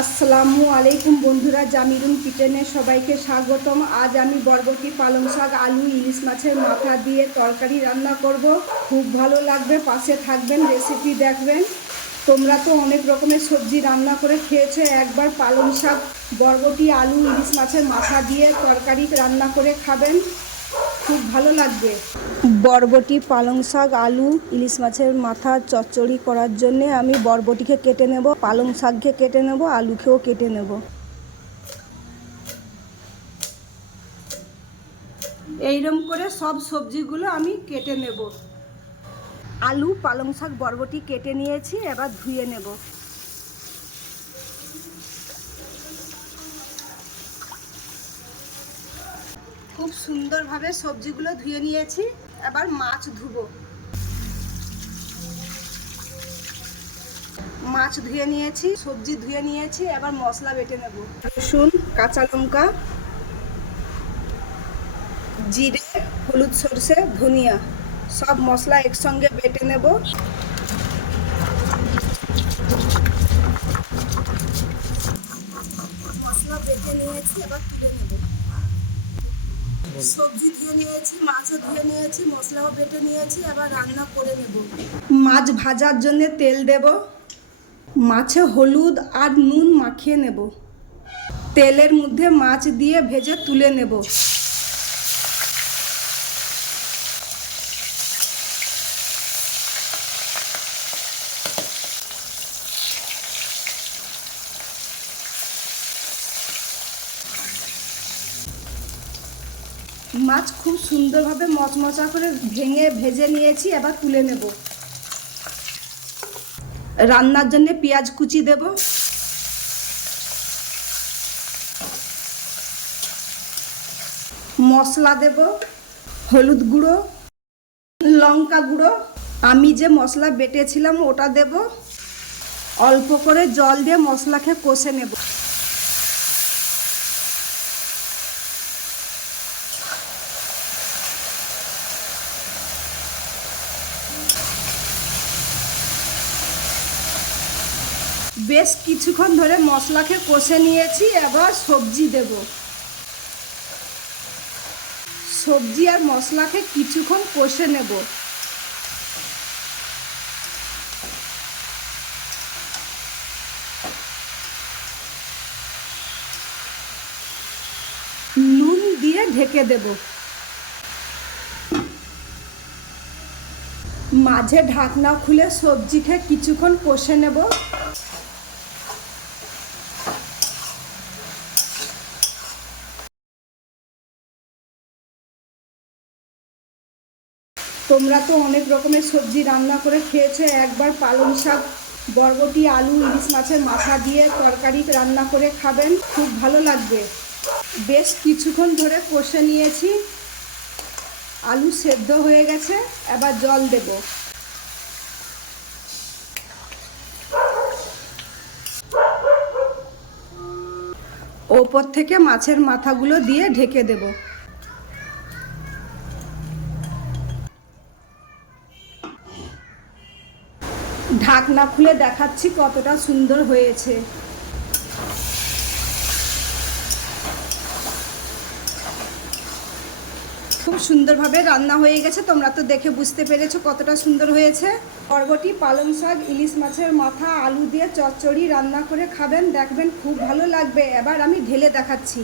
আসসালামু আলাইকুম বন্ধুরা, জামিরুন কিচেনে সবাইকে স্বাগতম। আজ আমি বরবটি, পালং শাক, আলু, ইলিশ মাছের মাথা দিয়ে তরকারি রান্না করব। খুব ভালো লাগবে, পাশে থাকবেন, রেসিপি দেখবেন। তোমরা তো অনেক রকমের সবজি রান্না করে খেয়েছো, একবার পালং শাক, বরবটি, আলু, ইলিশ মাছের মাথা দিয়ে তরকারি রান্না করে খাবেন, খুব ভালো লাগবে। বরবটি, পালং শাক, আলু, ইলিশ মাছের মাথা চচ্চড়ি করার জন্যে আমি বরবটিকে কেটে নেব, পালং শাককে কেটে নেব, আলুকেও কেটে নেব। এইরকম করে সব সবজিগুলো আমি কেটে নেব। আলু, পালং শাক, বরবটি কেটে নিয়েছি, এবার ধুয়ে নেব। খুব সুন্দরভাবে সবজিগুলো ধুয়ে নিয়েছি, এবার মাছ ধুবো। মাছ ধুয়ে নিয়েছি, সবজি ধুয়ে নিয়েছি, এবার মশলা বেটে নেব। রসুন, কাঁচা লঙ্কা, জিরে, হলুদ, সরষে, ধনিয়া সব মশলা একসঙ্গে বেটে নেব। মশলা বেটে নিয়েছি, এবার তুলে নেব। সবজি ধুয়ে নিয়েছি, মাছও ধুয়ে নিয়েছি, মশলাও বেটে নিয়েছি, এবার রান্না করে নেব। মাছ ভাজার জন্য তেল দেব, মাছে হলুদ আর নুন মাখিয়ে নেব। তেলের মধ্যে মাছ দিয়ে ভেজে তুলে নেব। মাছ খুব সুন্দরভাবে মচমচা করে ভেঙে ভেজে নিয়েছি, এবার তুলে নেব। রান্নার জন্য পেঁয়াজ কুচি দেব, মশলা দেব, হলুদ গুঁড়ো, লঙ্কা গুঁড়ো, আমি যে মশলা বেটেছিলাম ওটা দেব। অল্প করে জল দিয়ে মশলাকে কষে নেব। বেশ কিছুক্ষণ ধরে মশলাকে কষে নিয়েছি, এবার সবজি দেব। সবজি আর মশলাকে কিছুক্ষণ কষে নেব। নুন দিয়ে ঢেকে দেব। মাঝে ঢাকনা খুলে সবজিকে কিছুক্ষণ কষে নেব। তোমরা তো অনেক রকমের সবজি রান্না করে খেয়েছো, একবার পালং শাক, বরবটি, আলু, ইলিশ মাছের মাথা দিয়ে তরকারি রান্না করে খাবেন, খুব ভালো লাগবে। বেশ কিছুক্ষণ ধরে কষে নিয়েছি, আলু সেদ্ধ হয়ে গেছে, এবার জল দেব। ওপর থেকে মাছের মাথাগুলো দিয়ে ঢেকে দেব। ঢাকনা খুলে দেখাচ্ছি কতটা সুন্দর হয়েছে। খুব সুন্দরভাবে রান্না হয়ে গেছে, তোমরা তো দেখে বুঝতে পেরেছো কতটা সুন্দর হয়েছে। বরবটি, পালং শাক, ইলিশ মাছের মাথা, আলু দিয়ে চচ্চড়ি রান্না করে খাবেন, দেখবেন খুব ভালো লাগবে। এবার আমি ঢেলে দেখাচ্ছি।